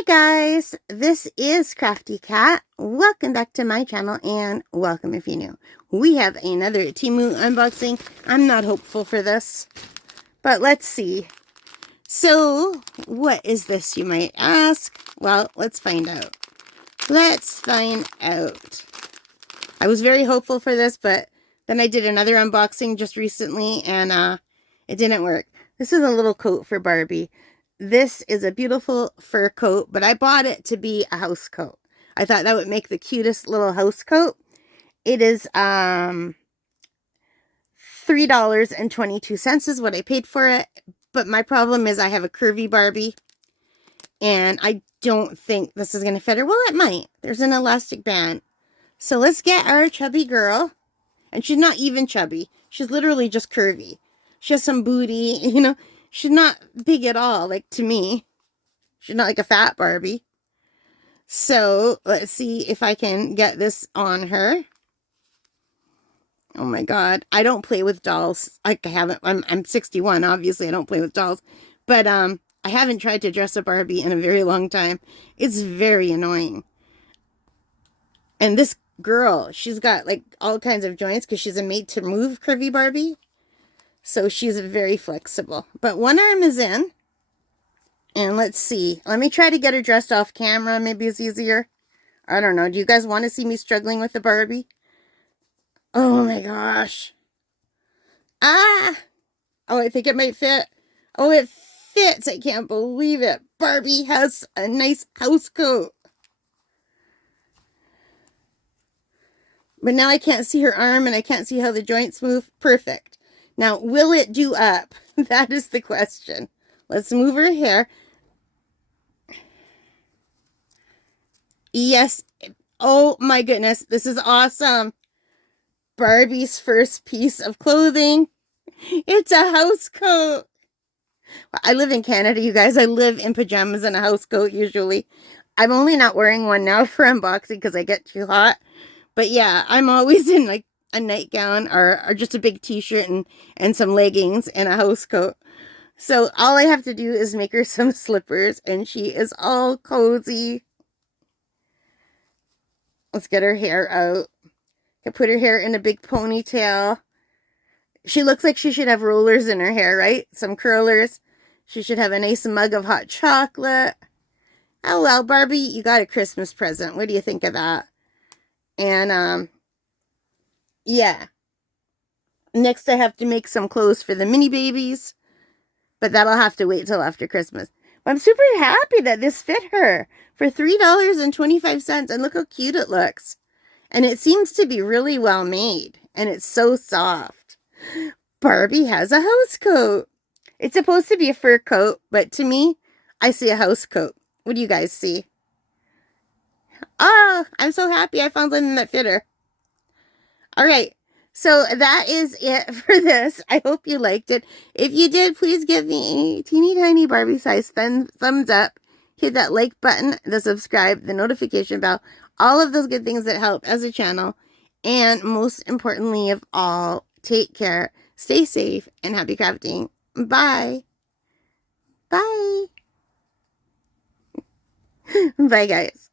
Hi guys, this is Crafty Cat. Welcome back to my channel and welcome if you're new. We have another Temu unboxing. I'm not hopeful for this, but let's see. So, what is this, you might ask? Well, let's find out. Let's find out. I was very hopeful for this, but then I did another unboxing just recently and it didn't work. This is a little coat for Barbie. This is a beautiful fur coat, but I bought it to be a house coat. I thought that would make the cutest little house coat. It is $3.22 is what I paid for it. But my problem is I have a Curvy Barbie, and I don't think this is going to fit her. Well, it might. There's an elastic band. So let's get our chubby girl. And she's not even chubby. She's literally just curvy. She has some booty, you know. She's not big at all, like to me. She's not like a fat Barbie. So let's see if I can get this on her. Oh my God. I don't play with dolls. Like I haven't, I'm 61. Obviously I don't play with dolls. But I haven't tried to dress a Barbie in a very long time. It's very annoying. And this girl, she's got like all kinds of joints because she's a made to move Curvy Barbie. So she's very flexible. But one arm is in. And let's see. Let me try to get her dressed off camera. Maybe it's easier. I don't know. Do you guys want to see me struggling with the Barbie? Oh my gosh. Ah! Oh, I think it might fit. Oh, it fits. I can't believe it. Barbie has a nice house coat. But now I can't see her arm and I can't see how the joints move. Perfect. Now, will it do up? That is the question. Let's move her hair. Yes. Oh my goodness. This is awesome. Barbie's first piece of clothing. It's a house coat. I live in Canada, you guys. I live in pajamas and a house coat usually. I'm only not wearing one now for unboxing because I get too hot. But yeah, I'm always in like a nightgown or just a big t-shirt and some leggings and a house coat. So all I have to do is make her some slippers and she is all cozy. Let's get her hair out. Can put her hair in a big ponytail. She looks like she should have rollers in her hair, right? Some curlers. She should have a nice mug of hot chocolate. Oh well, Barbie, you got a Christmas present. What do you think of that? And yeah. Next I have to make some clothes for the mini babies. But that'll have to wait till after Christmas. But I'm super happy that this fit her for $3.25. And look how cute it looks. And it seems to be really well made. And it's so soft. Barbie has a house coat. It's supposed to be a fur coat. But to me, I see a house coat. What do you guys see? Oh, I'm so happy I found something that fit her. All right. So that is it for this. I hope you liked it. If you did, please give me a teeny tiny Barbie size thumbs up. Hit that like button, the subscribe, the notification bell, all of those good things that help as a channel. And most importantly of all, take care, stay safe, and happy crafting. Bye. Bye. Bye, guys.